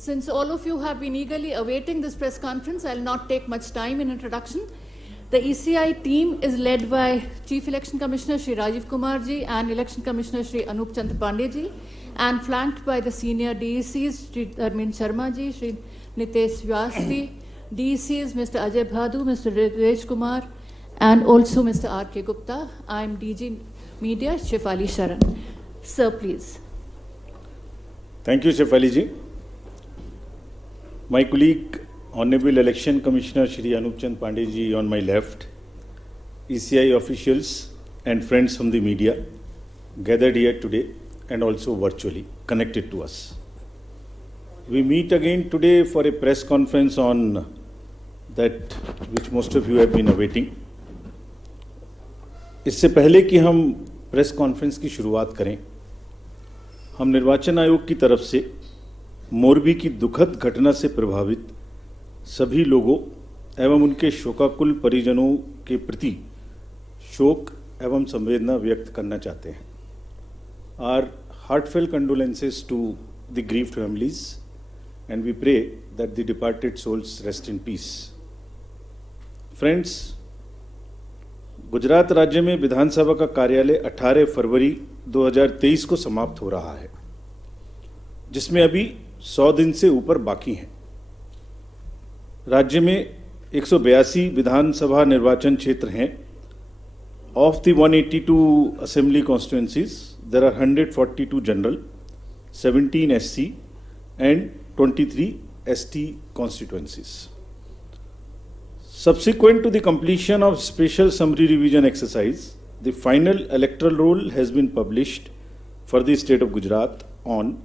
Since all of you have been eagerly awaiting this press conference, I'll not take much time in introduction. The ECI team is led by Chief Election Commissioner Shri Rajiv Kumar ji and Election Commissioner Shri Anup Chandra Pandey ji, and flanked by the senior DECs Shri Dharmin Sharma ji, Shri Nitesh Vyas ji, DECs Mr. Ajay Bhadu, Mr. Rej Kumar, and also Mr. R.K. Gupta. I am DG Media Shefali Sharan. Sir, please. Thank you, Shefali ji. My colleague, Honorable Election Commissioner Shri Anup Chandra Pandey ji on my left, ECI officials and friends from the media gathered here today and also virtually connected to us. We meet again today for a press conference on that which most of you have been awaiting. इससे पहले कि हम press conference की शुरुआत करें, हम निर्वाचन आयोग की तरफ से मोरबी की दुखद घटना से प्रभावित सभी लोगों एवं उनके शोकाकुल परिजनों के प्रति शोक एवं संवेदना व्यक्त करना चाहते हैं. Our heartfelt condolences to the grieved families, and we pray that the departed souls rest in peace. Friends, Gujarat राज्य में विधानसभा का कार्यालय 18 फरवरी 2023 को समाप्त हो रहा है, जिसमें अभी 100 दिन से ऊपर बाकी हैं. राज्य में 182 विधानसभा निर्वाचन क्षेत्र हैं. Of the 182 assembly constituencies, there are 142 general, 17 SC and 23 ST constituencies. Subsequent to the completion of special summary revision exercise, the final electoral roll has been published for the state of Gujarat on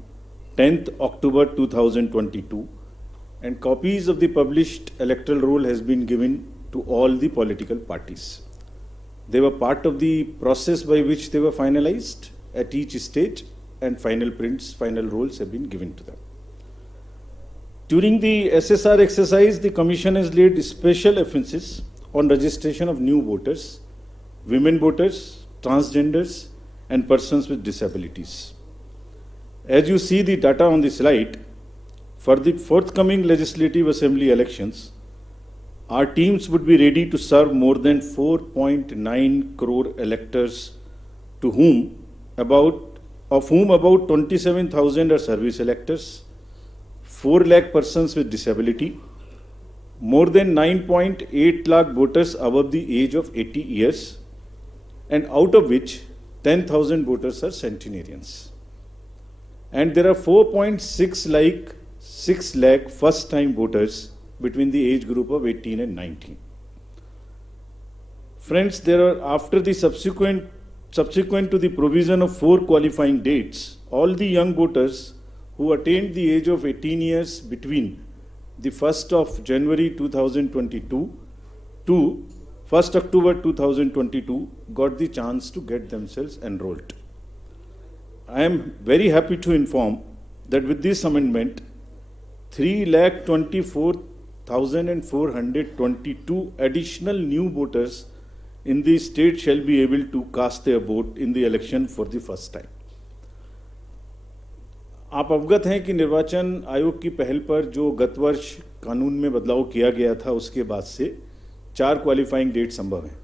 10th October 2022, and copies of the published electoral roll has been given to all the political parties. They were part of the process by which they were finalized at each stage, and final prints, final rolls have been given to them. During the SSR exercise, the Commission has laid special emphasis on registration of new voters, women voters, transgenders, and persons with disabilities. As you see the data on the slide, for the forthcoming Legislative Assembly elections, our teams would be ready to serve more than 4.9 crore electors, of whom about 27,000 are service electors, 4 lakh persons with disability, more than 9.8 lakh voters above the age of 80 years, and out of which 10,000 voters are centenarians. And there are 4.6 lakh first-time voters between the age group of 18 and 19. Friends, there are, after the subsequent to the provision of 4 qualifying dates, all the young voters who attained the age of 18 years between the 1st of January 2022 to 1st October 2022 got the chance to get themselves enrolled. I am very happy to inform that with this amendment, 3,24,422 additional new voters in the state shall be able to cast their vote in the election for the first time. आप अवगत हैं कि निर्वाचन आयोग की पहल पर जो गत वर्ष कानून में बदलाव किया गया था, उसके बाद से 4 क्वालिफाइंग डेट संभव हैं.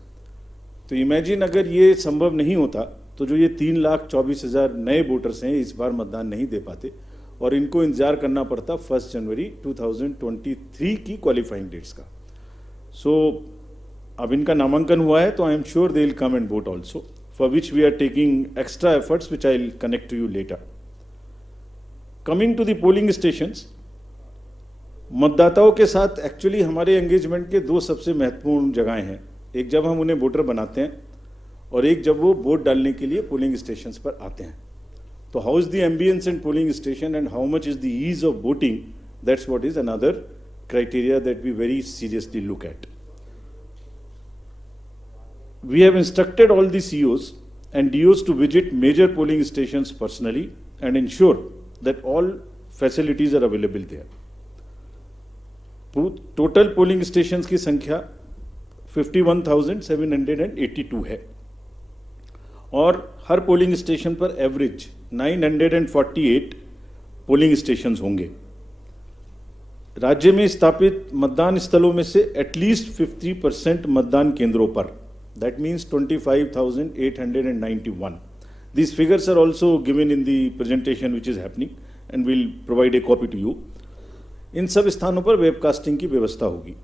तो इमेजिन अगर ये संभव नहीं होता तो जो ये 3,24,000 नए वोटर्स हैं इस बार मतदान नहीं दे पाते और इनको इंतजार करना पड़ता 1 जनवरी 2023 की क्वालिफाइंग डेट्स का. सो अब इनका नामांकन हुआ है, तो I am sure they will come and vote also, for which we are taking extra efforts which I will connect to you later. Coming to the polling stations, मतदाताओं के साथ एक्चुअली हमारे एंगेजमेंट के 2 सबसे महत्वपूर्ण जगहें हैं. एक जब हम उन्हें वोटर बनाते हैं और एक जब वो वोट डालने के लिए पोलिंग स्टेशंस पर आते हैं. तो how is the ambience in polling station and how much is the ease of voting, that's what is another criteria that we very seriously look at. We have instructed all the COs and DOs to visit major polling stations personally and ensure that all facilities are available there. Total polling stations की संख्या 51,782 है और हर polling station पर average 948 polling stations होंगे. राज्य में स्थापित मतदान स्थलों में से एटलीस्ट 50% मतदान केंद्रों पर, that means 25,891. These figures are also given in the presentation which is happening and we'll provide a copy to you. इन सब स्थानों पर वेबकास्टिंग की व्यवस्था होगी.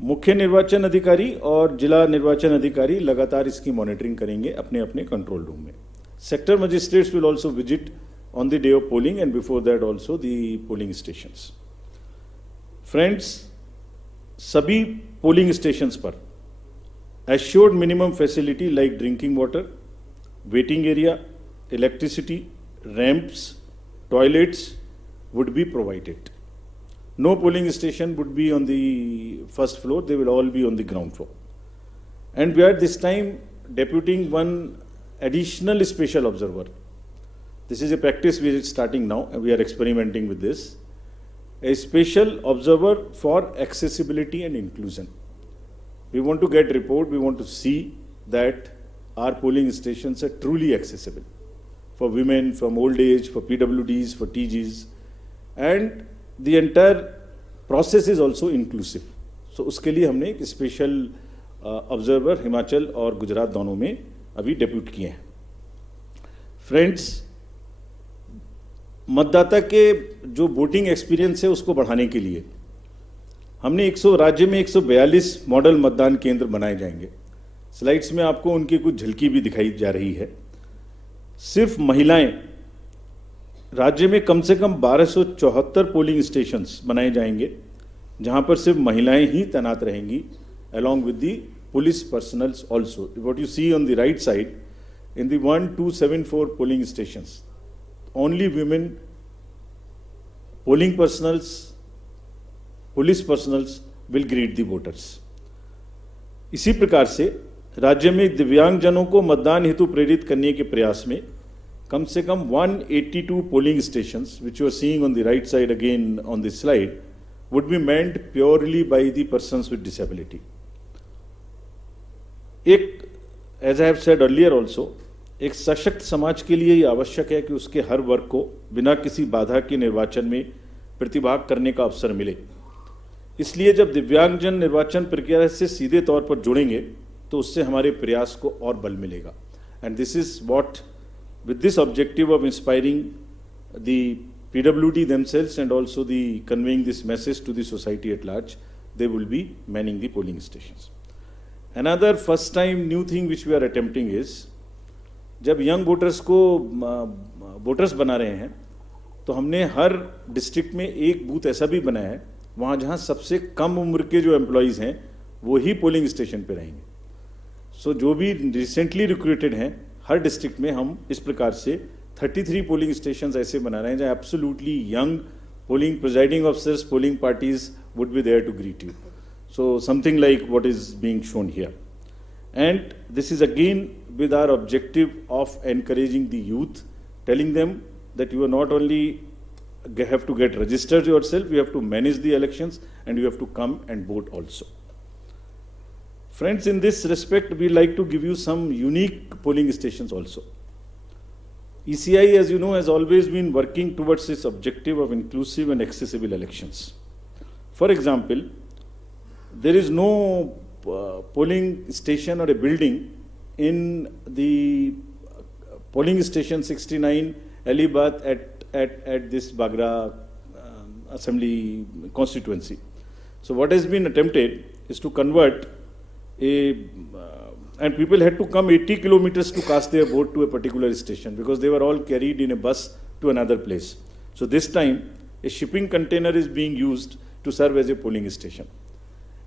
मुख्य निर्वाचन अधिकारी और जिला निर्वाचन अधिकारी लगातार इसकी मॉनिटरिंग करेंगे अपने अपने कंट्रोल रूम में. Sector magistrates will also visit on the day of polling and before that also the polling stations. Friends, सभी polling stations पर assured minimum facility like drinking water, waiting area, electricity, ramps, toilets would be provided. No polling station would be on the first floor, they will all be on the ground floor. And we are this time deputing one additional special observer. This is a practice we are starting now and we are experimenting with this. A special observer for accessibility and inclusion. We want to get report, we want to see that our polling stations are truly accessible for women, from old age, for PWDs, for TGs, and the entire process is also inclusive. So उसके लिए हमने एक special observer Himachal और गुजरात दोनों में अभी depute किए हैं. फ्रेंड्स, मतदाता के जो वोटिंग एक्सपीरियंस है उसको बढ़ाने के लिए हमने राज्य में 142 मॉडल मतदान केंद्र बनाए जाएंगे. स्लाइड्स में आपको उनकी कुछ झलकी भी दिखाई जा रही है. सिर्फ महिलाएं, राज्य में कम से कम 1274 पोलिंग स्टेशंस बनाए जाएंगे जहां पर सिर्फ महिलाएं ही तैनात रहेंगी, along with the police personnel also. What you see on the right side, in the 1274 polling stations, only women, polling personals, police personals will greet the voters. इसी प्रकार से राज्य में दिव्यांगजनों को मतदान हेतु प्रेरित करने के प्रयास में कम से कम 182 polling stations, which you are seeing on the right side again on this slide, would be manned purely by the persons with disability. एक, as I have said earlier also, एक सशक्त समाज के लिए ये आवश्यक है कि उसके हर वर्ग को बिना किसी बाधा के निर्वाचन में प्रतिभाग करने का अवसर मिले. इसलिए जब दिव्यांगजन निर्वाचन प्रक्रिया से सीधे तौर पर जुड़ेंगे तो उससे हमारे प्रयास को और बल मिलेगा. And this is what, with this objective of inspiring the PWD themselves and also the conveying this message to the society at large, they will be manning the polling stations. Another first time new thing which we are attempting is, जब young voters को voters बना रहे हैं तो हमने हर district में एक booth ऐसा भी बनाया है वहाँ जहाँ सबसे कम उम्र के जो एम्प्लॉयज़ हैं वो ही पोलिंग स्टेशन पे रहेंगे. सो जो भी रिसेंटली रिक्रूटेड हैं हर डिस्ट्रिक्ट में हम इस प्रकार से 33 पोलिंग स्टेशंस ऐसे बना रहे हैं जहाँ absolutely young polling presiding officers, polling parties would be there to greet you. So something like what is being shown here. And this is again with our objective of encouraging the youth, telling them that you are not only have to get registered yourself, you have to manage the elections and you have to come and vote also. Friends, in this respect, we like to give you some unique polling stations also. ECI, as you know, has always been working towards this objective of inclusive and accessible elections. For example, there is no polling station or a building in the polling station 69 Alibath at this Bagra assembly constituency. So what has been attempted is to convert and people had to come 80 kilometers to cast their vote to a particular station because they were all carried in a bus to another place. So this time a shipping container is being used to serve as a polling station.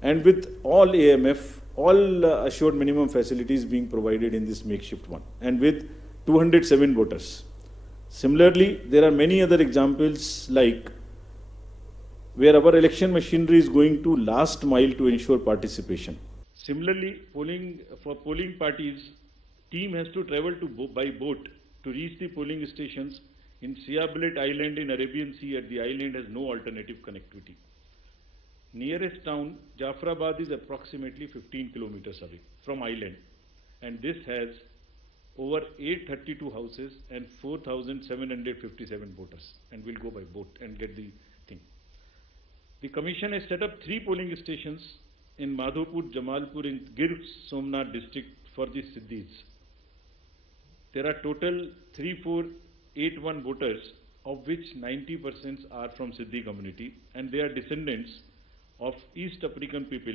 And with all AMF, all assured minimum facilities being provided in this makeshift one, and with 207 voters. Similarly, there are many other examples like where our election machinery is going to last mile to ensure participation. Similarly, for polling parties, team has to travel by boat to reach the polling stations in Siabilet Island in Arabian Sea. At the island has no alternative connectivity. Nearest town, Jafrabad, is approximately 15 kilometers away from island, and this has over 832 houses and 4,757 voters, and we'll go by boat and get the thing. The commission has set up 3 polling stations in Madhopur, Jamalpur in Gir Somnath district for the Siddhis. There are total 3481 voters, of which 90% are from Siddhi community, and they are descendants of East African people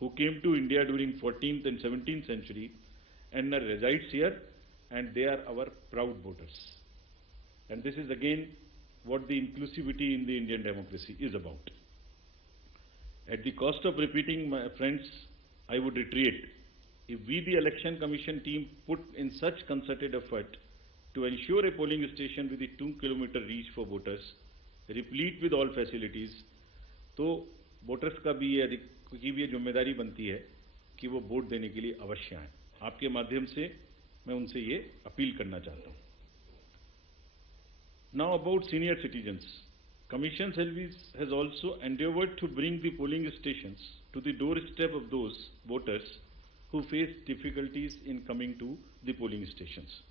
who came to India during 14th and 17th century and resides here, and they are our proud voters. And this is again what the inclusivity in the Indian democracy is about. At the cost of repeating, my friends, I would reiterate, if we, the Election Commission team, put in such concerted effort to ensure a polling station with a 2-kilometer reach for voters, replete with all facilities, तो voters का भी ये जिम्मेदारी बनती है कि वो vote देने के लिए अवश्य आएं। आपके माध्यम से मैं उनसे ये अपील करना चाहता हूं। Now about senior citizens. Commission Service has also endeavored to bring the polling stations to the doorstep of those voters who face difficulties in coming to the polling stations.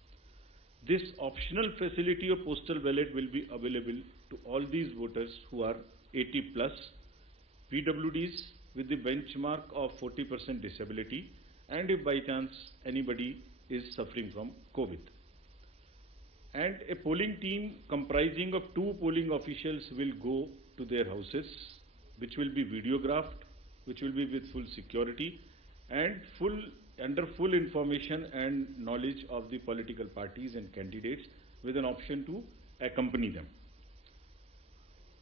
This optional facility of postal ballot will be available to all these voters who are 80 plus, PWDs with the benchmark of 40% disability, and if by chance anybody is suffering from COVID. And a polling team comprising of 2 polling officials will go to their houses, which will be videographed, which will be with full security and under full information and knowledge of the political parties and candidates, with an option to accompany them.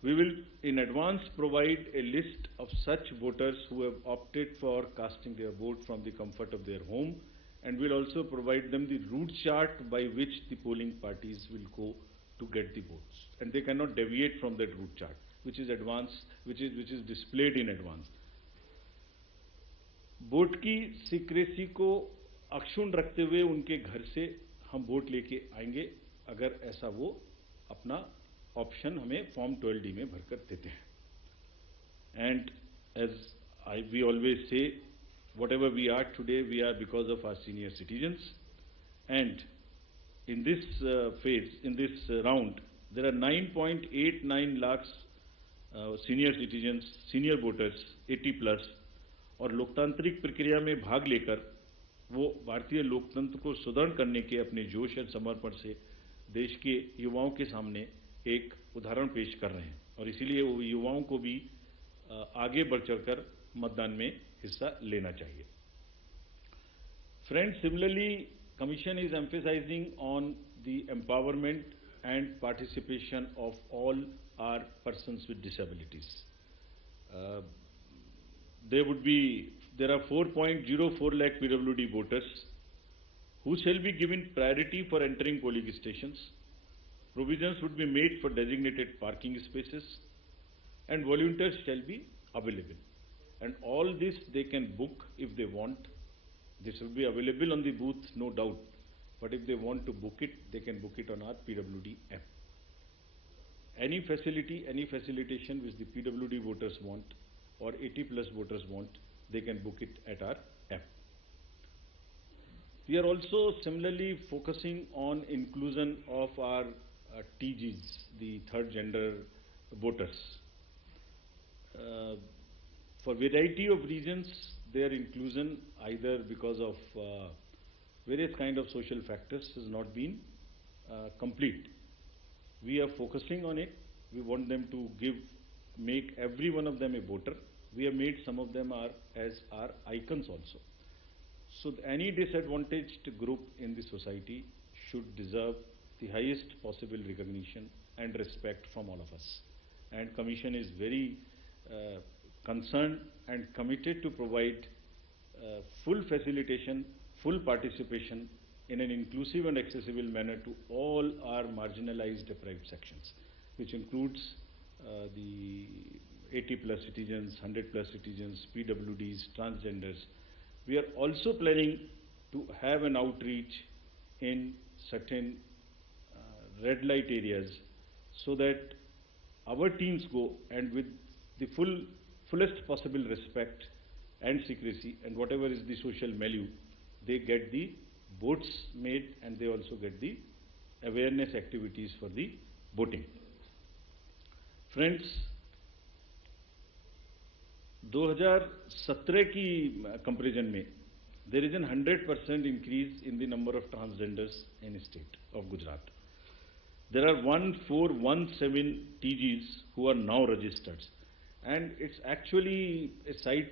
We will in advance provide a list of such voters who have opted for casting their vote from the comfort of their home, and will also provide them the route chart by which the polling parties will go to get the votes, and they cannot deviate from that route chart, which is displayed in advance. Vote की secrecy को अक्षुण्ण रखते हुए उनके घर से हम vote लेके आएंगे, अगर ऐसा वो अपना ऑप्शन हमें फॉर्म 12D में भरकर देते हैं. And as we always say, whatever we are today, we are because of our senior citizens. And in this phase, in this round, there are 9.89 lakhs senior citizens, senior voters, 80 plus, और लोकतांत्रिक प्रक्रिया में भाग लेकर वो भारतीय लोकतंत्र को सुदृढ़ करने के अपने जोश और समर्पण से देश के युवाओं के सामने एक उदाहरण पेश कर रहे हैं, और इसीलिए वो युवाओं को भी आगे बढ़ चढ़कर मतदान में हिस्सा लेना चाहिए. Friends, similarly, Commission is emphasizing on the empowerment and participation of all our persons with disabilities. There are 4.04 lakh PWD voters who shall be given priority for entering polling stations. Provisions would be made for designated parking spaces, and volunteers shall be available. And all this they can book if they want. This will be available on the booth, no doubt. But if they want to book it, they can book it on our PWD app. Any facility, any facilitation which the PWD voters want or 80 plus voters want, they can book it at our app. We are also similarly focusing on inclusion of our TGs, the third gender voters. For variety of reasons, their inclusion, either because of various kind of social factors, has not been complete. We are focusing on it. We want them to make every one of them a voter. We have made some of them as our icons also. So any disadvantaged group in the society should deserve the highest possible recognition and respect from all of us. And Commission is very concerned and committed to provide full facilitation, full participation in an inclusive and accessible manner to all our marginalized deprived sections, which includes the 80 plus citizens, 100 plus citizens, PWDs, transgenders. We are also planning to have an outreach in certain red light areas, so that our teams go and with the fullest possible respect and secrecy and whatever is the social milieu, they get the votes made, and they also get the awareness activities for the voting. Friends, 2017 की comparison में there is an 100% increase in the number of transgenders in state of Gujarat. There are 1417 TGs who are now registered, and it's actually a sight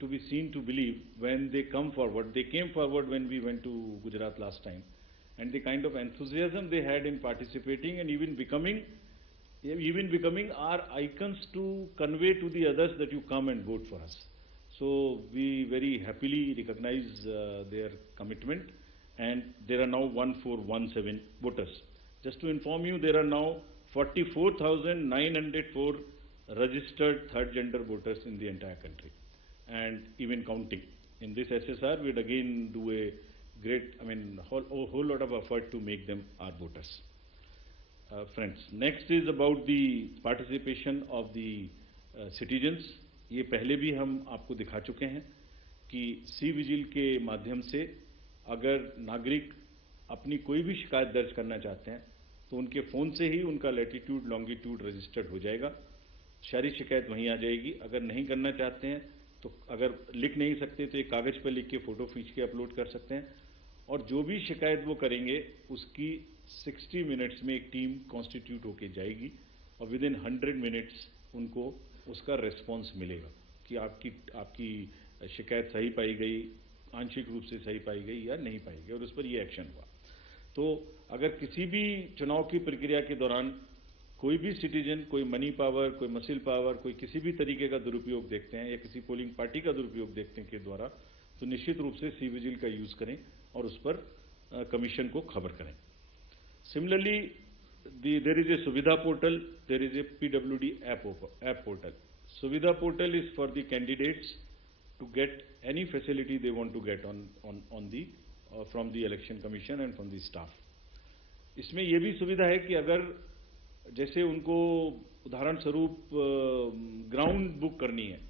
to be seen to believe when they come forward. They came forward when we went to Gujarat last time, and the kind of enthusiasm they had in participating and even becoming our icons to convey to the others that you come and vote for us. So we very happily recognize their commitment, and there are now 1417 voters. Just to inform you, there are now 44,904 registered third gender voters in the entire country, and even counting. In this SSR, we'd again do a great, whole lot of effort to make them our voters. Friends, next is about the participation of the citizens. ये पहले भी हम आपको दिखा चुके हैं कि C vigil के माध्यम से अगर नागरिक अपनी कोई भी शिकायत दर्ज करना चाहते हैं तो उनके फ़ोन से ही उनका लैटिट्यूड लॉन्गिट्यूड रजिस्टर्ड हो जाएगा, सारी शिकायत वहीं आ जाएगी। अगर नहीं करना चाहते हैं तो अगर लिख नहीं सकते तो एक कागज़ पर लिख के फ़ोटो खींच के अपलोड कर सकते हैं, और जो भी शिकायत वो करेंगे उसकी 60 मिनट्स में एक टीम कॉन्स्टिट्यूट होके जाएगी और विद इन 100 मिनट्स उनको उसका रेस्पॉन्स मिलेगा कि आपकी शिकायत सही पाई गई, आंशिक रूप से सही पाई गई या नहीं पाई गई, और उस पर ये एक्शन हुआ। तो अगर किसी भी चुनाव की प्रक्रिया के दौरान कोई भी सिटीजन कोई मनी पावर, कोई मसिल पावर, कोई किसी भी तरीके का दुरुपयोग देखते हैं या किसी पोलिंग पार्टी का दुरुपयोग देखते हैं के द्वारा, तो निश्चित रूप से सी विजिल का यूज़ करें और उस पर कमीशन को खबर करें। Similarly there is a Suvidha portal, there is a PWD app portal. Suvidha portal is for the candidates to get any facility they want to get on the from the election commission and from the staff. इसमें यह भी सुविधा है कि अगर जैसे उनको उदाहरण स्वरूप ग्राउंड बुक करनी है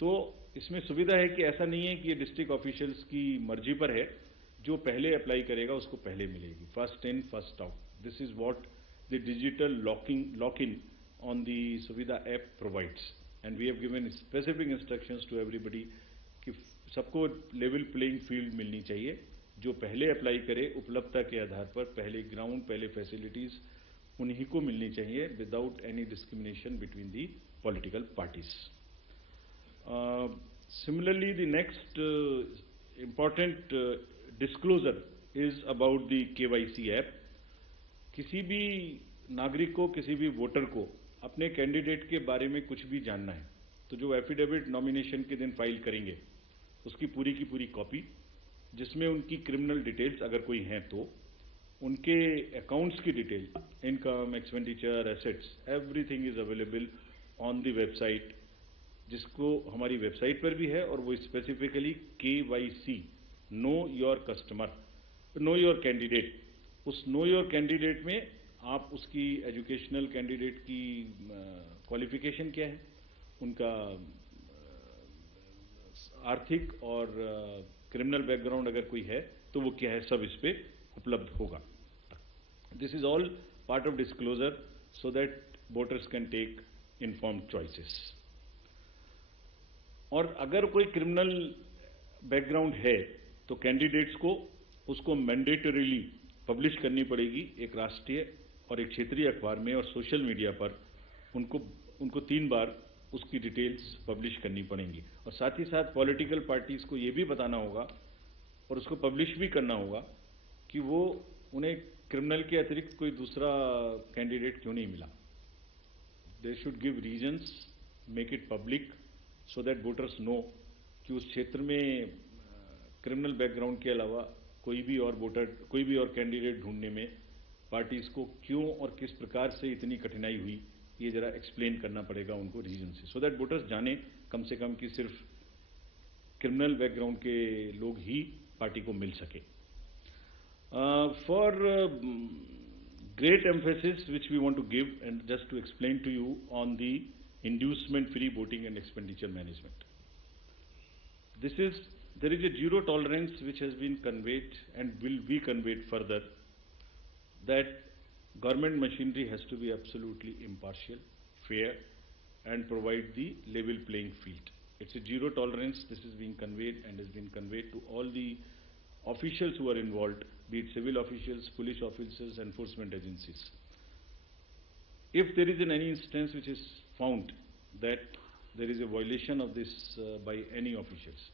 तो इसमें सुविधा है कि ऐसा नहीं है कि ये डिस्ट्रिक्ट ऑफिशियल्स की मर्जी पर है, जो पहले अप्लाई करेगा उसको पहले मिलेगी, first in first out. This is what the digital lock-in on the Suvidha app provides, and we have given specific instructions to everybody कि सबको लेवल प्लेइंग फील्ड मिलनी चाहिए। जो पहले अप्लाई करे उपलब्धता के आधार पर पहले ग्राउंड, पहले फैसिलिटीज उन्हीं को मिलनी चाहिए without any discrimination between the political parties. Similarly, the next important disclosure is about the KYC app. किसी भी नागरिक को, किसी भी वोटर को अपने कैंडिडेट के बारे में कुछ भी जानना है तो जो एफिडेविट नॉमिनेशन के दिन फाइल करेंगे उसकी पूरी की पूरी कॉपी, जिसमें उनकी क्रिमिनल डिटेल्स अगर कोई हैं तो उनके अकाउंट्स की detail, income, expenditure, assets, everything is available on the website, जिसको हमारी वेबसाइट पर भी है, और वो specifically KYC, know your customer, know your candidate. उस नो योर कैंडिडेट में आप उसकी एजुकेशनल कैंडिडेट की क्वालिफिकेशन क्या है, उनका आर्थिक और क्रिमिनल बैकग्राउंड अगर कोई है तो वो क्या है, सब इस पे उपलब्ध होगा। This is all part of disclosure so that voters can take informed choices. और अगर कोई क्रिमिनल बैकग्राउंड है तो कैंडिडेट्स को उसको मैंडेटरीली पब्लिश करनी पड़ेगी एक राष्ट्रीय और एक क्षेत्रीय अखबार में, और सोशल मीडिया पर उनको 3 बार उसकी डिटेल्स पब्लिश करनी पड़ेंगी। और साथ ही साथ पॉलिटिकल पार्टीज को ये भी बताना होगा और उसको पब्लिश भी करना होगा कि वो उन्हें क्रिमिनल के अतिरिक्त कोई दूसरा कैंडिडेट क्यों नहीं मिला। They should give reasons, make it public so that voters know कि उस क्षेत्र में क्रिमिनल बैकग्राउंड के अलावा कोई भी और कैंडिडेट ढूंढने में पार्टीज को क्यों और किस प्रकार से इतनी कठिनाई हुई, ये जरा एक्सप्लेन करना पड़ेगा उनको रीजन से, सो दैट वोटर्स जाने कम से कम कि सिर्फ क्रिमिनल बैकग्राउंड के लोग ही पार्टी को मिल सके। For great emphasis which we want to give and just to explain to you on the inducement free voting and expenditure management. There is a zero tolerance which has been conveyed and will be conveyed further, that government machinery has to be absolutely impartial, fair, and provide the level playing field. It's a zero tolerance. This is being conveyed and has been conveyed to all the officials who are involved, be it civil officials, police officers, enforcement agencies. If there is any instance which is found that there is a violation of this by any officials,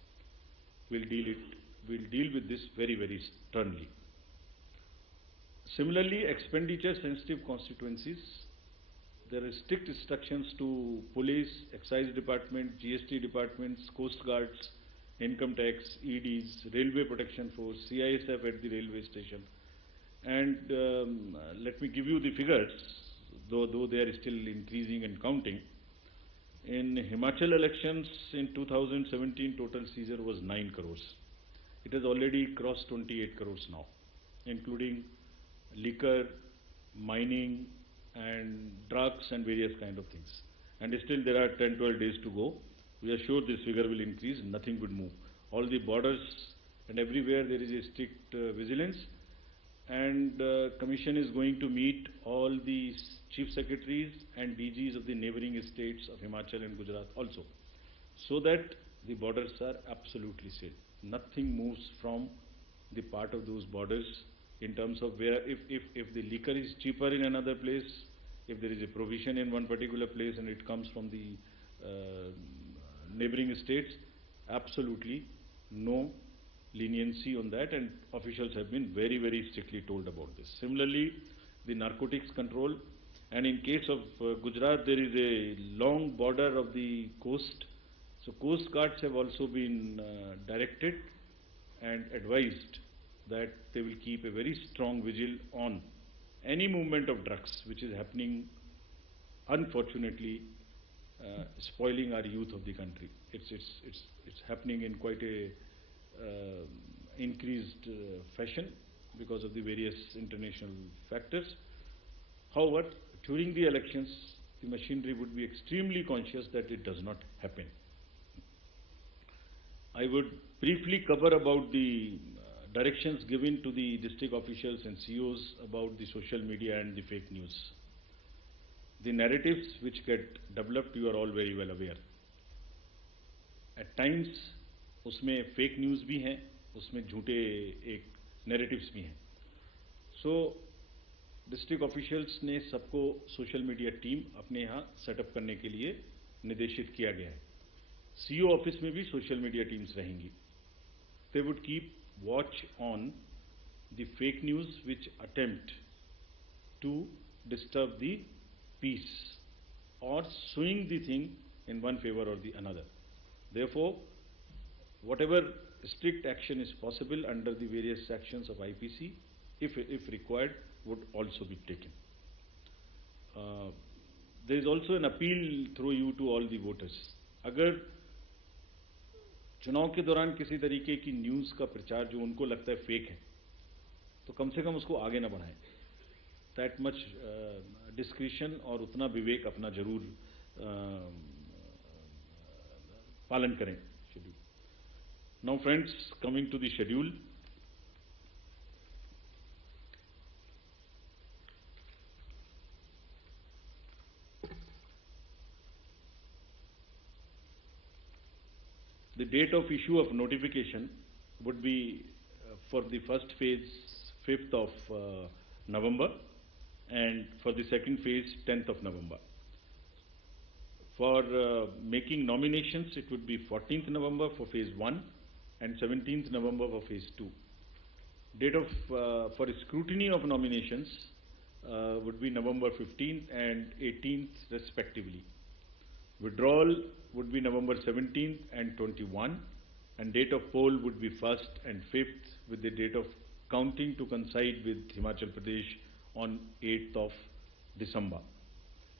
we'll deal with this very, very sternly. Similarly, expenditure sensitive constituencies, there are strict instructions to police, excise department, GST departments, coast guards, income tax, EDs, railway protection force, CISF at the railway station. And let me give you the figures, though they are still increasing and counting. In Himachal elections in 2017, total seizure was 9 crores. It has already crossed 28 crores now, including liquor, mining, and drugs and various kind of things. And still there are 10-12 days to go. We are sure this figure will increase, nothing would move. All the borders and everywhere there is a strict vigilance, and Commission is going to meet all the Chief Secretaries and DGs of the neighboring states of Himachal and Gujarat also, so that the borders are absolutely safe. Nothing moves from the part of those borders in terms of where, if the liquor is cheaper in another place, if there is a provision in one particular place and it comes from the neighboring states, absolutely no leniency on that, and officials have been very, very strictly told about this. Similarly, the narcotics control, and in case of Gujarat, there is a long border of the coast, so coast guards have also been directed and advised that they will keep a very strong vigil on any movement of drugs which is happening, unfortunately, spoiling our youth of the country. It's happening in quite a increased fashion because of the various international factors. However, during the elections, the machinery would be extremely conscious that it does not happen. I would briefly cover about the directions given to the district officials and COs about the social media and the fake news. The narratives which get developed, you are all very well aware. At times, उसमें fake news भी हैं, उसमें झूठे एक narratives भी हैं. So, district officials ने सबको social media team अपने यहाँ setup करने के लिए निर्देशित किया गया है. CO ऑफिस में भी social media teams रहेंगी. They would keep watch on the fake news which attempt to disturb the peace or swing the thing in one favor or the another. Therefore, whatever strict action is possible under the various sections of IPC, if required, would also be taken. There is also an appeal through you to all the voters. अगर चुनाव के दौरान किसी तरीके की news का प्रचार जो उनको लगता है फेक है, तो कम से कम उसको आगे ना बढ़ाएं. दैट मच डिस्क्रिशन और उतना विवेक अपना जरूर पालन करें. Schedule. Now friends, coming to the schedule. The date of issue of notification would be for the first phase 5th of November, and for the second phase 10th of November. For making nominations, it would be 14th November for phase 1 and 17th November for phase 2. Date of for scrutiny of nominations would be November 15th and 18th respectively. Withdrawal would be November 17th and 21, and date of poll would be 1st and 5th, with the date of counting to coincide with Himachal Pradesh on 8th of December.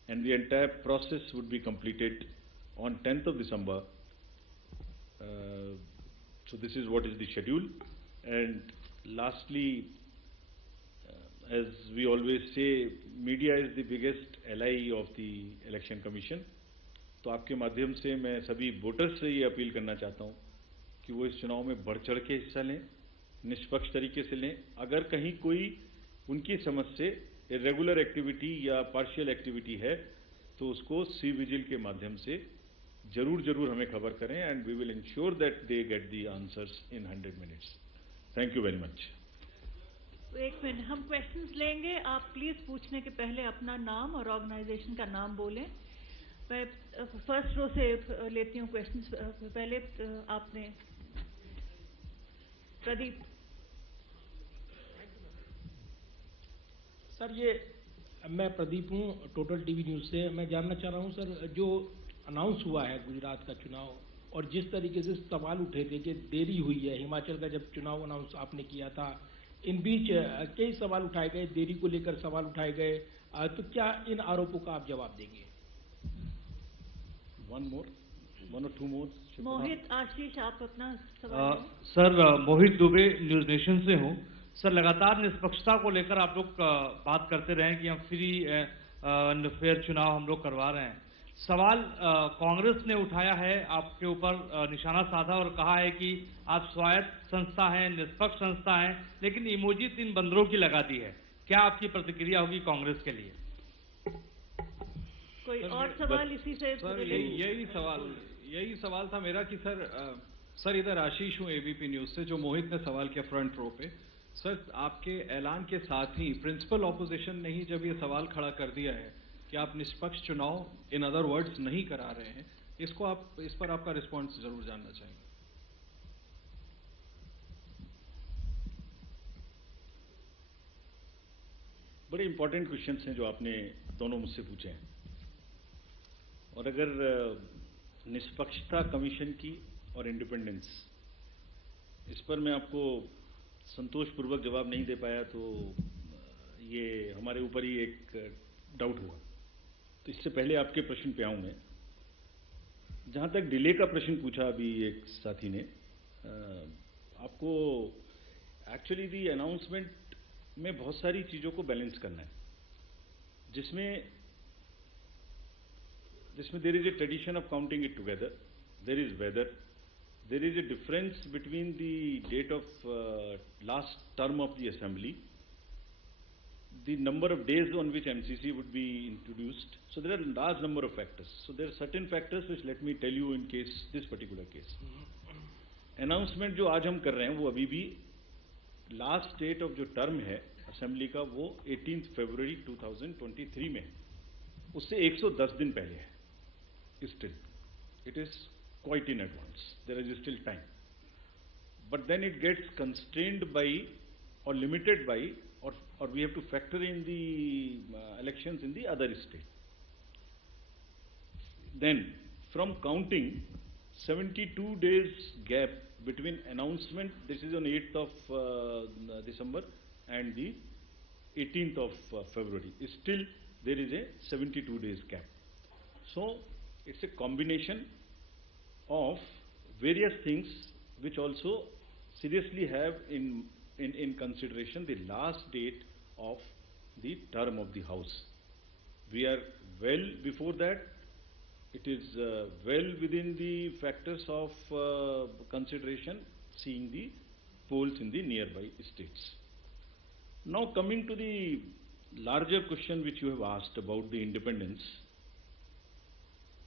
And the entire process would be completed on 10th of December. So this is what is the schedule. And lastly, as we always say, media is the biggest ally of the Election Commission. तो आपके माध्यम से मैं सभी voters से ये appeal करना चाहता हूँ कि वो इस चुनाव में बढ़ चढ़ के हिस्सा लें, निष्पक्ष तरीके से लें. अगर कहीं कोई उनकी समझ से इरेगुलर एक्टिविटी या पार्शियल एक्टिविटी है तो उसको सी विजिल के माध्यम से जरूर हमें खबर करें and we will ensure that they get the answers in 100 minutes. Thank you very much. एक मिनट, हम क्वेश्चंस लेंगे। आप प्लीज पूछने के पहले अपना नाम और ऑर्गेनाइजेशन का नाम बोलें। मैं फर्स्ट रो से लेती हूँ क्वेश्चंस। पहले आपने प्रदीप। सर, मैं प्रदीप हूँ, टोटल टीवी न्यूज से। मैं जानना चाह रहा हूँ सर, जो अनाउंस हुआ है गुजरात का चुनाव और जिस तरीके से सवाल उठे थे कि देरी हुई है, हिमाचल का जब चुनाव अनाउंस आपने किया था, इन बीच कई सवाल उठाए गए, देरी को लेकर सवाल उठाए गए, तो क्या इन आरोपों का आप जवाब देंगे? वन और टू मोर। मोहित आशीष, आप अपना सवाल लें। सर, मोहित दुबे, न्यूज नेशन से हूँ। सर, लगातार निष्पक्षता को लेकर आप लोग बात करते रहे कि हम फ्री एंड फेयर चुनाव हम लोग करवा रहे हैं। सवाल कांग्रेस ने उठाया है, आपके ऊपर निशाना साधा और कहा है कि आप स्वायत्त संस्था हैं, निष्पक्ष संस्था हैं, लेकिन इमोजी 3 बंदरों की लगा दी है। क्या आपकी प्रतिक्रिया होगी कांग्रेस के लिए? कोई और सवाल इसी से? सर, यही सवाल था मेरा कि सर इधर आशीष हूँ एबीपी न्यूज से, जो मोहित ने सवाल किया फ्रंट रो पे। सर, आपके ऐलान के साथ ही प्रिंसिपल ऑपोजिशन ने ही जब ये सवाल खड़ा कर दिया है कि आप निष्पक्ष चुनाव, इन अदर वर्ड्स, नहीं करा रहे हैं, इस पर आपका रिस्पॉन्स जरूर जानना चाहेंगे। बड़े इंपॉर्टेंट क्वेश्चंस हैं जो आपने दोनों मुझसे पूछे हैं, और अगर निष्पक्षता कमीशन की और इंडिपेंडेंस, इस पर मैं आपको संतोषपूर्वक जवाब नहीं दे पाया तो ये हमारे ऊपर ही एक डाउट हुआ। तो इससे पहले आपके प्रश्न पे आऊं मैं। जहां तक डिले का प्रश्न पूछा अभी एक साथी ने, आपको एक्चुअली दी अनाउंसमेंट में बहुत सारी चीजों को बैलेंस करना है, जिसमें there is a tradition of counting it together, there is weather, there is a difference between the date of last term of the assembly, the number of days on which MCC would be introduced. So there are a large number of factors. So there are certain factors which let me tell you in case, this particular case. Announcement जो आज हम कर रहे हैं वो अभी भी last date of जो टर्म है असेंबली का वो 18 फरवरी 2023 में, उससे 110 दिन पहले है। Still, it is quite in advance. There is still time. But then it gets constrained by or limited by, or we have to factor in the elections in the other state. Then, from counting, 72 days gap between announcement, this is on 8th of December, and the 18th of February. Still, there is a 72 days gap. So, it's a combination of various things which also seriously have in consideration the last date of the term of the House. We are well before that. It is well within the factors of consideration, seeing the polls in the nearby states. Now coming to the larger question which you have asked about the independence,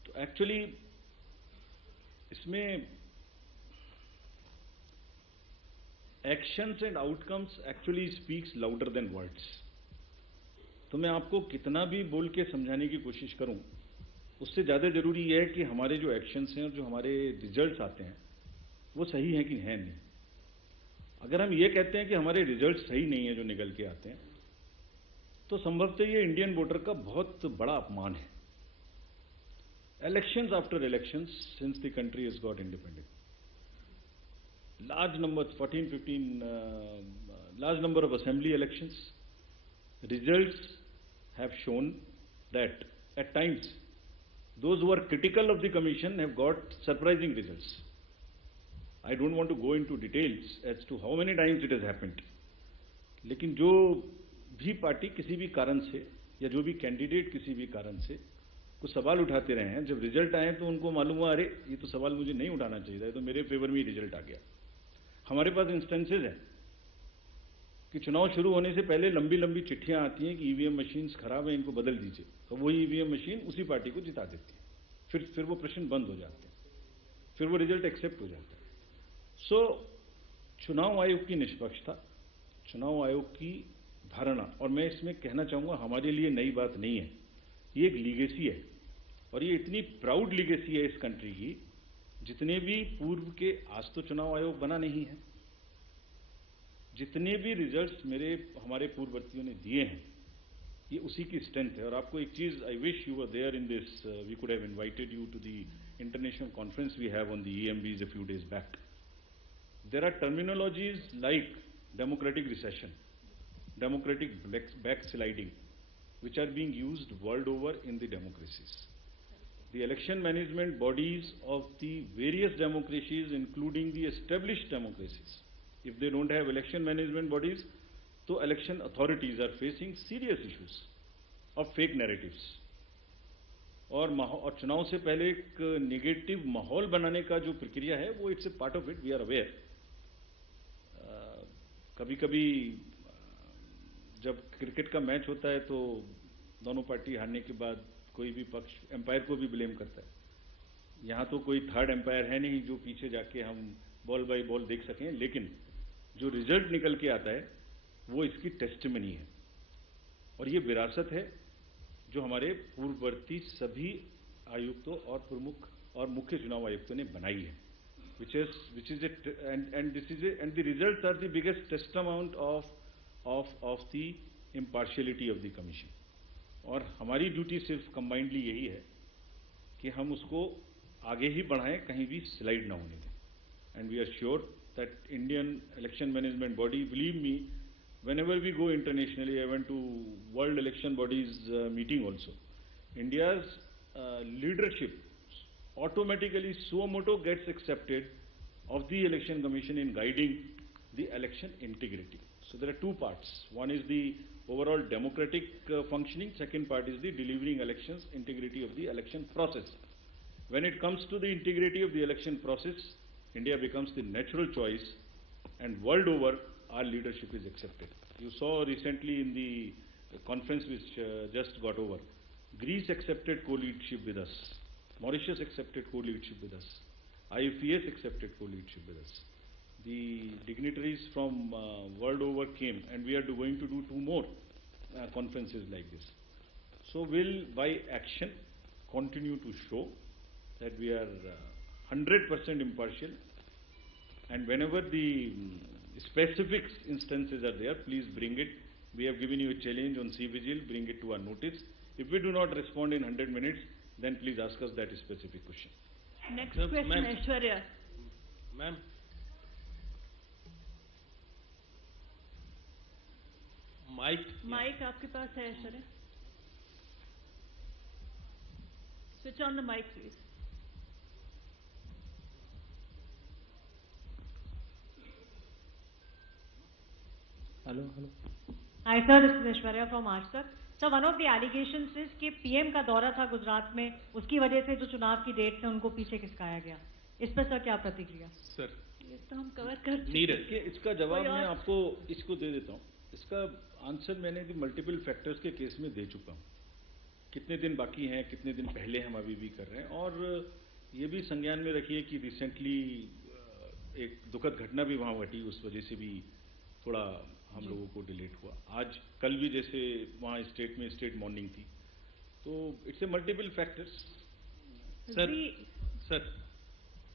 तो actually इसमें actions and outcomes actually speaks louder than words. तो मैं आपको कितना भी बोल के समझाने की कोशिश करूं, उससे ज़्यादा जरूरी यह है कि हमारे जो एक्शंस हैं और जो हमारे रिजल्ट्स आते हैं वो सही हैं कि है नहीं। अगर हम ये कहते हैं कि हमारे रिजल्ट सही नहीं है जो निकल के आते हैं, तो संभवतः ये इंडियन वोटर का बहुत बड़ा अपमान है। Elections after elections since the country has got independent, large number, 14, 15, large number of assembly elections, results have shown that at times those who are critical of the commission have got surprising results. I don't want to go into details as to how many times it has happened, लेकिन जो भी party किसी भी कारण से या जो भी कैंडिडेट किसी भी कारण से कुछ सवाल उठाते रहे हैं, जब रिजल्ट आए तो उनको मालूम हुआ अरे ये तो सवाल मुझे नहीं उठाना चाहिए था, ये तो मेरे फेवर में ही रिजल्ट आ गया। हमारे पास इंस्टेंसेस हैं कि चुनाव शुरू होने से पहले लंबी लंबी चिट्ठियां आती हैं कि ईवीएम मशीन्स खराब हैं, इनको बदल दीजिए, तो वही ईवीएम मशीन उसी पार्टी को जिता देती है। फिर वो प्रश्न बंद हो जाते हैं, फिर वो रिजल्ट एक्सेप्ट हो जाता है। सो चुनाव आयोग की निष्पक्षता, चुनाव आयोग की धारणा, और मैं इसमें कहना चाहूंगा हमारे लिए नई बात नहीं है, ये एक लीगेसी है, और ये इतनी प्राउड लीगेसी है इस कंट्री की, जितने भी पूर्व के, आज तो चुनाव आयोग बना नहीं है, जितने भी रिजल्ट्स हमारे पूर्ववर्तियों ने दिए हैं, ये उसी की स्ट्रेंथ है। और आपको एक चीज, I wish you were there in this, we could have invited you to the international conference we have on the EMBs a few days back. There are terminologies like democratic recession, democratic backsliding, which are being used world over in the democracies. The election management bodies of the various democracies, including the established democracies, if they don't have election management bodies, तो election authorities are facing serious issues of fake narratives. और चुनाव से पहले एक negative माहौल बनाने का जो प्रक्रिया है, वो it's a part of it, we are aware. कभी कभी जब क्रिकेट का मैच होता है तो दोनों पार्टी हारने के बाद कोई भी पक्ष एम्पायर को भी ब्लेम करता है। यहाँ तो कोई थर्ड एम्पायर है नहीं जो पीछे जाके हम बॉल बाय बॉल देख सकें, लेकिन जो रिजल्ट निकल के आता है वो इसकी टेस्टिमनी है, और ये विरासत है जो हमारे पूर्ववर्ती सभी आयुक्तों और प्रमुख और मुख्य चुनाव आयुक्तों ने बनाई है, which is it, and this is it, and the results are the biggest testament of the impartiality of the commission. और हमारी ड्यूटी सिर्फ कंबाइंडली यही है कि हम उसको आगे ही बढ़ाएं, कहीं भी स्लाइड ना होने दें। And we are sure that Indian election management body, believe me, whenever we go internationally, I went to World Election Bodies meeting also, India's leadership automatically suo moto gets accepted of the Election Commission in guiding the election integrity. So there are two parts. One is the overall democratic functioning, second part is the delivering elections, integrity of the election process. When it comes to the integrity of the election process, India becomes the natural choice, and world over our leadership is accepted. You saw recently in the conference which just got over, Greece accepted co-leadership with us, Mauritius accepted co-leadership with us, IFES accepted co-leadership with us. The dignitaries from world over came, and we are going to do 2 more conferences like this. So we'll, by action, continue to show that we are 100% impartial, and whenever the specific instances are there, please bring it. We have given you a challenge on CVGIL, bring it to our notice. If we do not respond in 100 minutes, then please ask us that specific question. Next question, Aishwarya. Ma'am. Mic आपके पास है Aishwarya? Switch on the mic, please. Hello. Hi sir, this is Aishwarya from Aaj Tak. So one of the allegations is कि PM का दौरा था गुजरात में, उसकी वजह से जो चुनाव की डेट है उनको पीछे खिसकाया गया। इस पर सर क्या प्रतिक्रिया? सर, ये तो हम कवर कर चुके नीरज, इसका जवाब मैं आपको इसको दे देता हूँ। इसका आंसर मैंने मल्टीपल फैक्टर्स के केस में दे चुका हूँ। कितने दिन बाकी हैं, कितने दिन पहले हम अभी भी कर रहे हैं, और ये भी संज्ञान में रखिए कि रिसेंटली एक दुखद घटना भी वहाँ घटी, उस वजह से भी थोड़ा हम लोगों को डिलेट हुआ। आज कल भी जैसे वहाँ स्टेट में स्टेट मॉर्निंग थी, तो it's a multiple factors. Sir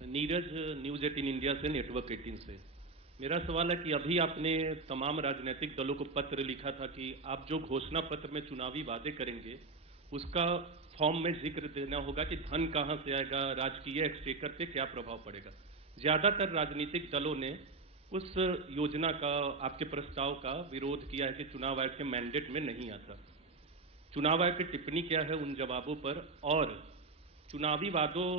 Neeraj, news 18 India से, नेटवर्क 18 से। मेरा सवाल है कि अभी आपने तमाम राजनीतिक दलों को पत्र लिखा था कि आप जो घोषणा पत्र में चुनावी वादे करेंगे उसका फॉर्म में जिक्र देना होगा कि धन कहां से आएगा, राजकीय एक्सचेकर पे क्या प्रभाव पड़ेगा। ज्यादातर राजनीतिक दलों ने उस योजना का, आपके प्रस्ताव का विरोध किया है कि चुनाव आयोग के मैंडेट में नहीं आता। चुनाव आयोग की टिप्पणी क्या है उन जवाबों पर, और चुनावी वादों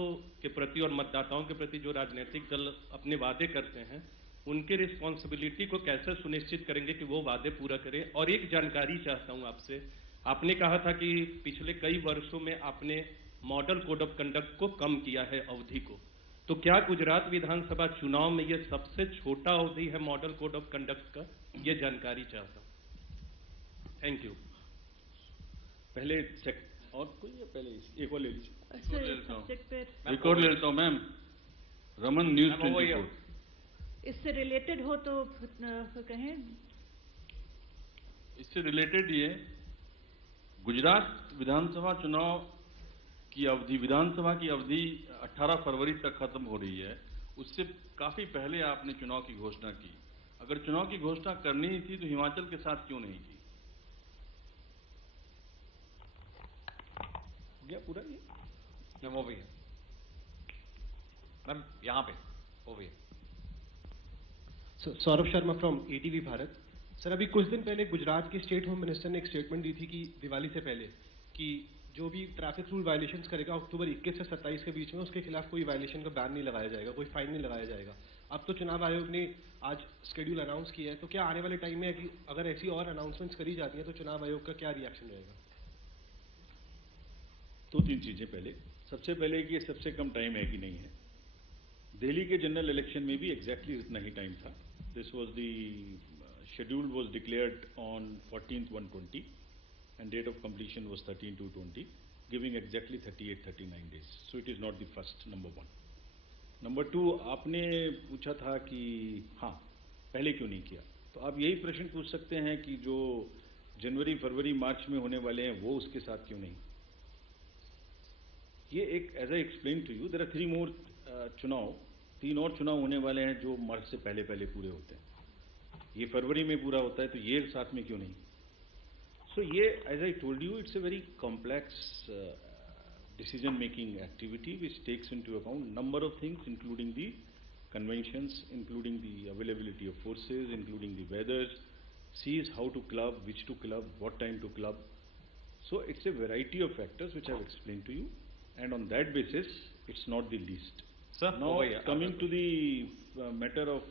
के प्रति और मतदाताओं के प्रति जो राजनीतिक दल अपने वादे करते हैं उनके रिस्पॉन्सिबिलिटी को कैसे सुनिश्चित करेंगे कि वो वादे पूरा करें। और एक जानकारी चाहता हूं आपसे, आपने कहा था कि पिछले कई वर्षों में आपने मॉडल कोड ऑफ कंडक्ट को कम किया है अवधि को, तो क्या गुजरात विधानसभा चुनाव में यह सबसे छोटा अवधि है मॉडल कोड ऑफ कंडक्ट का? ये जानकारी चाहता हूं। Thank you. पहले और कोई है पहले एक और ले लीजिए। सब्जेक्ट पे एक और ले लेता हूँ मैम, रमन न्यूज 24। इससे रिलेटेड हो तो कहें। इससे रिलेटेड ये गुजरात विधानसभा चुनाव की अवधि, विधानसभा की अवधि 18 फरवरी तक खत्म हो रही है। उससे काफी पहले आपने चुनाव की घोषणा की। अगर चुनाव की घोषणा करनी ही थी तो हिमाचल के साथ क्यों नहीं की? गया पूरा ये मैम वो भी है मैम, यहाँ पे वो भी है। Saurabh Sharma from ATV Bharat. Sir, अभी कुछ दिन पहले गुजरात के स्टेट होम मिनिस्टर ने एक स्टेटमेंट दी थी कि दिवाली से पहले कि जो भी ट्रैफिक रूल वायलेशंस करेगा अक्टूबर 21 से 27 के बीच में उसके खिलाफ कोई वायलेशन का बैन नहीं लगाया जाएगा, कोई फाइन नहीं लगाया जाएगा। अब तो चुनाव आयोग ने आज शेड्यूल अनाउंस किया है, तो क्या आने वाले टाइम में कि अगर ऐसी और अनाउंसमेंट्स करी जाती हैं तो चुनाव आयोग का क्या रिएक्शन रहेगा? दो तीन चीजें। पहले सबसे पहले कि ये सबसे कम टाइम है कि नहीं है। दिल्ली के जनरल इलेक्शन में भी एग्जैक्टली इतना ही टाइम था। This was the schedule was declared on 14th 120 and date of completion was 13 220, giving exactly 38-39 days. So it is not the first, number one. Number two, आपने पूछा था कि हाँ पहले क्यों नहीं किया, तो आप यही प्रश्न पूछ सकते हैं कि जो जनवरी फरवरी मार्च में होने वाले हैं वो उसके साथ क्यों नहीं। ये एक, as I explain to you, there are 3 more चुनाव, 3 और चुनाव होने वाले हैं जो मार्च से पहले पहले पूरे होते हैं। ये फरवरी में पूरा होता है तो ये साथ में क्यों नहीं। सो ये, as I told you, it's a very complex decision making activity which takes into account number of things, including the conventions, including the availability of forces, including the weather, sees how to club, which to club, what time to club. So it's a variety of factors which I've explained to you, and on that basis it's not the least. Sir, now coming to the matter of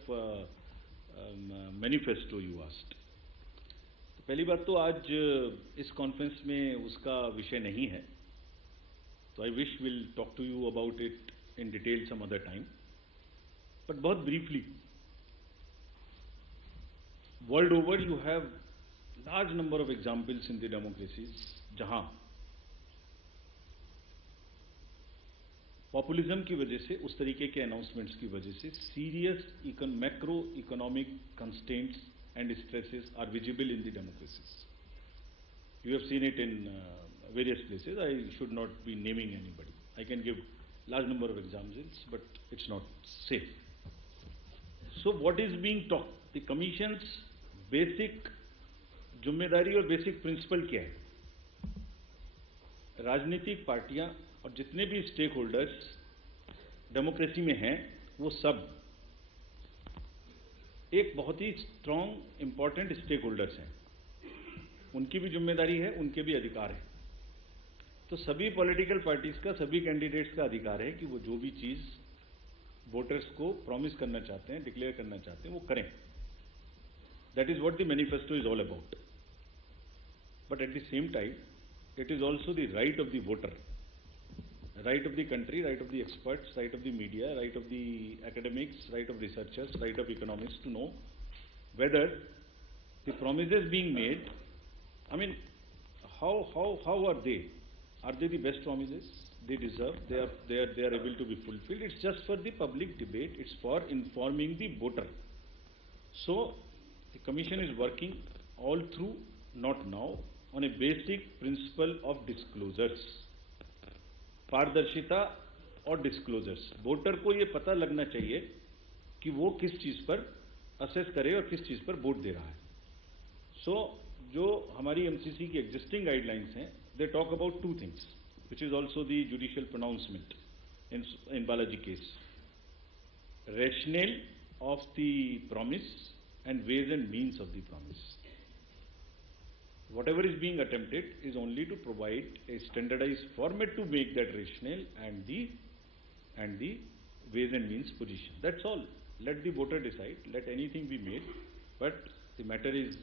manifesto you asked, तो पहली बात तो आज इस conference में उसका विषय नहीं है, तो I wish will talk to you about it in detail some other time. But बहुत briefly, world over you have large number of examples in the democracies जहां पॉपुलिज्म की वजह से, उस तरीके के अनाउंसमेंट्स की वजह से serious macro economic constants and stresses are visible in the democracies. You have seen it in various places. I should not be naming anybody. I can give large number of examples but it's not safe. So what is being talk, the commission's basic जिम्मेदारी और basic principle क्या है। राजनीतिक पार्टियां और जितने भी stake holders democracy में हैं वो सब एक बहुत ही स्ट्रॉन्ग इंपॉर्टेंट स्टेक होल्डर्स हैं। उनकी भी जिम्मेदारी है, उनके भी अधिकार है। तो सभी पॉलिटिकल पार्टीज का, सभी कैंडिडेट्स का अधिकार है कि वो जो भी चीज वोटर्स को प्रॉमिस करना चाहते हैं, डिक्लेयर करना चाहते हैं, वो करें। That is what the manifesto is all about. But at the same time it is also the right of the voter, right of the country, right of the experts, right of the media, right of the academics, right of researchers, right of economists to know whether the promises being made, I mean, how are they? Are they the best promises they deserve? They are able to be fulfilled. It's just for the public debate. It's for informing the voter. So the commission is working all through, not now, on a basic principle of disclosures, पारदर्शिता और disclosures. Voter को ये पता लगना चाहिए कि वो किस चीज पर असेस करे और किस चीज पर वोट दे रहा है। सो जो हमारी एमसीसी की एग्जिस्टिंग गाइडलाइंस हैं, they talk about 2 things, which is also the judicial pronouncement in Balaji case. Rationale of the promise and ways and means of the promise. Whatever is being attempted is only to provide a standardized format to make that rationale and the ways and means position. That's all. Let the voter decide. Let anything be made. But the matter is,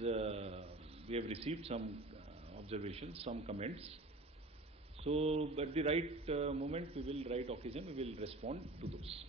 we have received some observations, some comments. So at the right moment, we will, right occasion, we will respond to those.